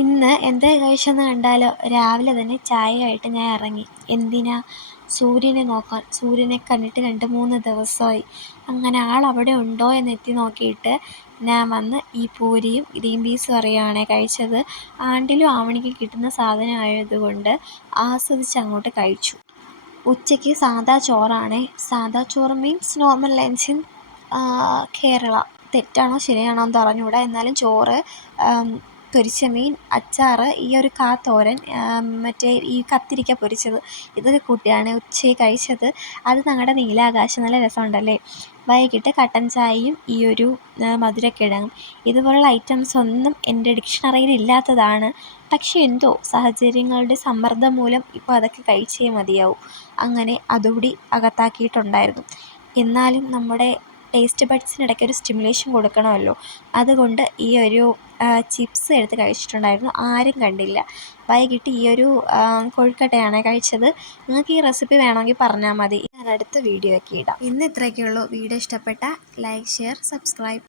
ഇന്ന് എന്താ കഴിച്ചെന്ന് കണ്ടാലോ? രാവിലെ തന്നെ ചായയായിട്ട് ഞാൻ ഇറങ്ങി. എന്തിനാ? സൂര്യനെ നോക്കാൻ. സൂര്യനെ കണ്ടിട്ട് 2-3 ദിവസമായി. അങ്ങനെ ആളവിടെ ഉണ്ടോ എന്ന് എത്തി നോക്കിയിട്ട് ഞാൻ വന്ന് ഈ പൂരിയും ഗ്രീൻ പീസ് കറിയുമാണ് കഴിച്ചത്. ആണ്ടിലും ആവണിക്കും കിട്ടുന്ന സാധനം ആയതുകൊണ്ട് ആസ്വദിച്ച് അങ്ങോട്ട് കഴിച്ചു. ഉച്ചയ്ക്ക് സാദാ ചോറാണ്. സാദാ ചോറ് means normal lunch in Kerala. തെറ്റാണോ ശരിയാണോ എന്ന് അറിഞ്ഞുകൂടാ. എന്നാലും ചോറ്, പൊരിച്ച മീൻ, അച്ചാറ്, ഈ ഒരു തോരൻ, മറ്റേ ഈ കത്തിരിക്ക പൊരിച്ചത്, ഇതൊക്കെ കൂട്ടിയാണ് ഉച്ചയ്ക്ക് കഴിച്ചത്. അത് ഞങ്ങളുടെ നീലാകാശം. നല്ല രസമുണ്ടല്ലേ? വൈകിട്ട് കട്ടൻ ചായയും ഈ ഒരു മധുരക്കിഴങ്ങും. ഇതുപോലുള്ള ഐറ്റംസ് ഒന്നും എൻ്റെ ഡിക്ഷണറിയിൽ ഇല്ലാത്തതാണ്. പക്ഷേ എന്തോ സാഹചര്യങ്ങളുടെ സമ്മർദ്ദം മൂലം ഇപ്പോൾ അതൊക്കെ കഴിച്ചേ മതിയാവും. അങ്ങനെ അതുകൂടി അകത്താക്കിയിട്ടുണ്ടായിരുന്നു. എന്നാലും നമ്മുടെ ടേസ്റ്റ് ബഡ്സിനിടയ്ക്ക് ഒരു സ്റ്റിമുലേഷൻ കൊടുക്കണമല്ലോ. അതുകൊണ്ട് ഈ ഒരു ചിപ്സ് എടുത്ത് കഴിച്ചിട്ടുണ്ടായിരുന്നു. ആരും കണ്ടില്ല. വൈകിട്ട് ഈ ഒരു കൊഴുക്കട്ടയാണ് കഴിച്ചത്. നിങ്ങൾക്ക് ഈ റെസിപ്പി വേണമെങ്കിൽ പറഞ്ഞാൽ മതി. ഞാൻ അടുത്ത വീഡിയോ ഒക്കെ ഇടാം. ഇന്ന് ഇത്രയൊക്കെയുള്ളൂ. വീഡിയോ ഇഷ്ടപ്പെട്ട ലൈക്ക്, ഷെയർ, സബ്സ്ക്രൈബ്.